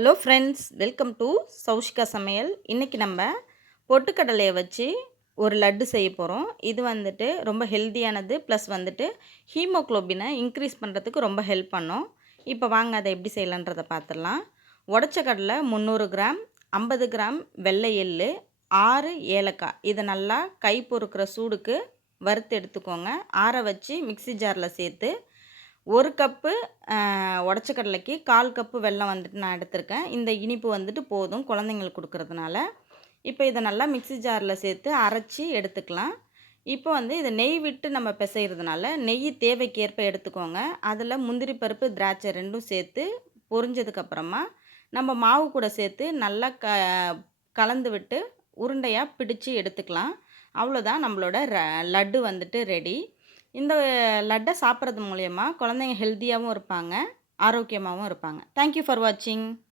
Hello friends, welcome to Saushika சமையல். இன்றைக்கி நம்ம பொட்டுக்கடலையை வச்சு ஒரு லட்டு செய்ய போகிறோம். இது வந்துட்டு ரொம்ப ஹெல்த்தியானது, ப்ளஸ் வந்துட்டு ஹீமோக்ளோபினை இன்க்ரீஸ் பண்ணுறதுக்கு ரொம்ப ஹெல்ப் பண்ணும். இப்போ வாங்க அதை எப்படி செய்யலான்றதை பார்த்துடலாம். உடச்ச கடலை 300 கிராம், 50 கிராம் வெள்ளை எள்ளு, 6 ஏலக்காய், இதை நல்லா கை பொறுக்கிற சூடுக்கு வறுத்து எடுத்துக்கோங்க. ஆற வச்சு மிக்ஸி ஜாரில் சேர்த்து 1 கப்பு உடச்ச கடலைக்கு 1/4 கப்பு வெல்லம் வந்துட்டு நான் எடுத்திருக்கேன். இந்த இனிப்பு வந்துட்டு போதும் குழந்தைங்களுக்கு கொடுக்கறதுனால. இப்போ இதை நல்லா மிக்ஸி ஜாரில் சேர்த்து அரைச்சி எடுத்துக்கலாம். இப்போ வந்து இதை நெய் விட்டு நம்ம பிசைகிறதுனால நெய் தேவைக்கேற்ப எடுத்துக்கோங்க. அதில் முந்திரி பருப்பு, திராட்சை 2ம் சேர்த்து பொரிஞ்சதுக்கப்புறமா நம்ம மாவு கூட சேர்த்து நல்லா கலந்து விட்டு உருண்டையாக பிடிச்சு எடுத்துக்கலாம். அவ்வளோதான், நம்மளோட லட்டு வந்துட்டு ரெடி. இந்த லட்டை சாப்பிட்றது மூலயமா குழந்தைங்க ஹெல்த்தியாகவும் இருப்பாங்க, ஆரோக்கியமாகவும் இருப்பாங்க. தேங்க்யூ ஃபார் வாட்சிங்.